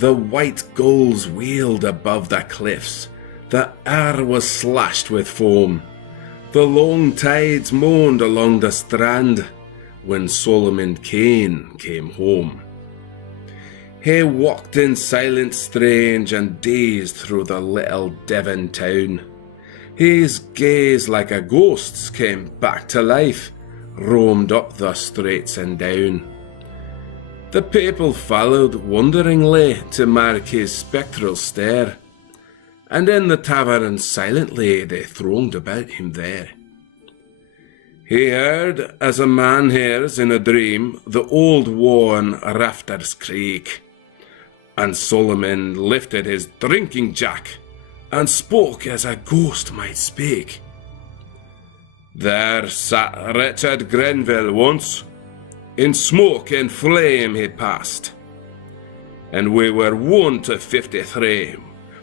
The white gulls wheeled above the cliffs, the air was slashed with foam, the long tides moaned along the strand when Solomon Kane came home. He walked in silence strange and dazed through the little Devon town. His gaze like a ghost's came back to life, roamed up the streets and down. The people followed wonderingly to mark his spectral stare, and in the tavern silently they thronged about him there. He heard, as a man hears in a dream, the old worn rafters creak, and Solomon lifted his drinking jack and spoke as a ghost might speak. There sat Richard Grenville once, in smoke and flame he passed, and we were 1 to 53,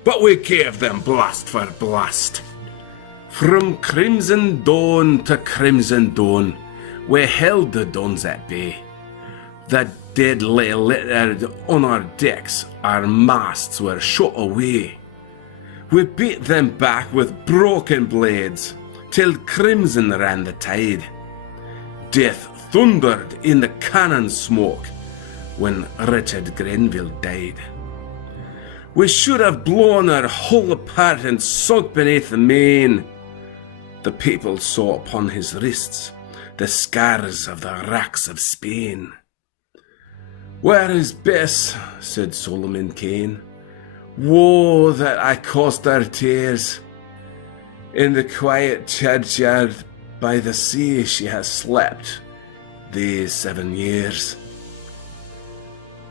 but we gave them blast for blast. From crimson dawn to crimson dawn, we held the dons at bay. The deadly littered on our decks, our masts were shot away. We beat them back with broken blades, till crimson ran the tide. Death thundered in the cannon smoke when Richard Grenville died. We should have blown our hull apart and sunk beneath the main. The people saw upon his wrists the scars of the racks of Spain. "Where is Bess?" said Solomon Kane. "Woe that I caused her tears. In the quiet churchyard by the sea she has slept these 7 years."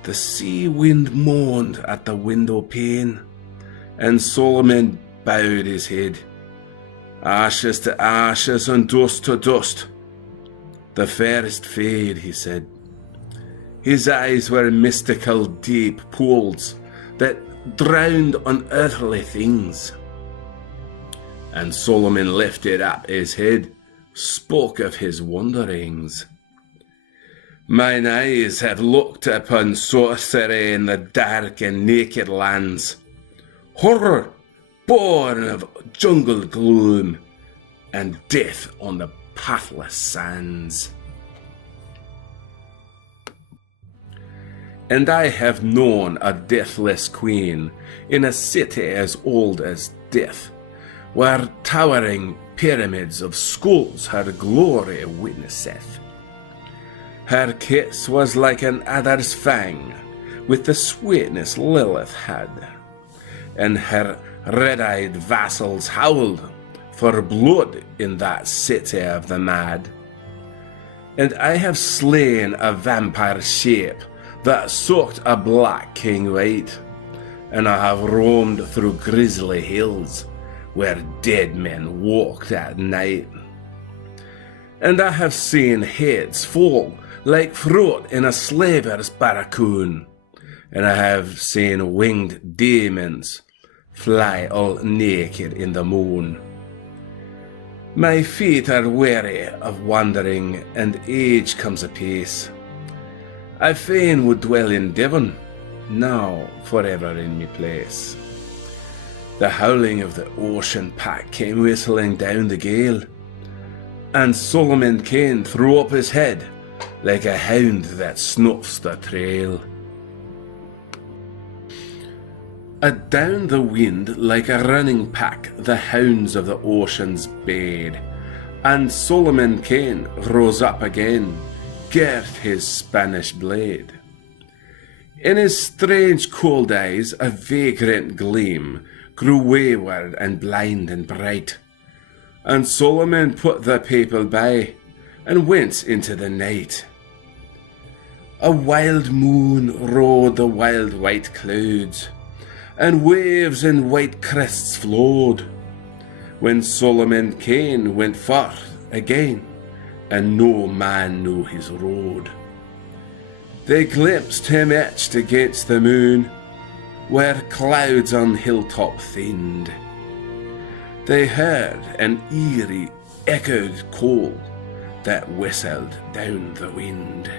The sea wind moaned at the window pane, and Solomon bowed his head. "Ashes to ashes and dust to dust. The fairest fade," he said. His eyes were mystical deep pools that drowned unearthly things. And Solomon lifted up his head, spoke of his wanderings. "Mine eyes have looked upon sorcery in the dark and naked lands, horror born of jungle gloom, and death on the pathless sands. And I have known a deathless queen in a city as old as death, where towering pyramids of skulls her glory witnesseth. Her kiss was like an adder's fang, with the sweetness Lilith had, and her red-eyed vassals howled for blood in that city of the mad. And I have slain a vampire shape that sucked a black king white, and I have roamed through grisly hills where dead men walked at night. And I have seen heads fall like fruit in a slaver's barracoon, and I have seen winged demons fly all naked in the moon. My feet are weary of wandering, and age comes apace. I fain would dwell in Devon, now forever in me place. The howling of the ocean pack came whistling down the gale, and Solomon Kane threw up his head like a hound that snuffs the trail. Adown the wind like a running pack the hounds of the oceans bayed, and Solomon Kane rose up again, girth his Spanish blade. In his strange cold eyes a vagrant gleam grew wayward and blind and bright, and Solomon put the people by and went into the night. A wild moon rode the wild white clouds, and waves in white crests flowed, when Solomon Kane went forth again, and no man knew his road. They glimpsed him etched against the moon, where clouds on hilltop thinned. They heard an eerie echoed call that whistled down the wind.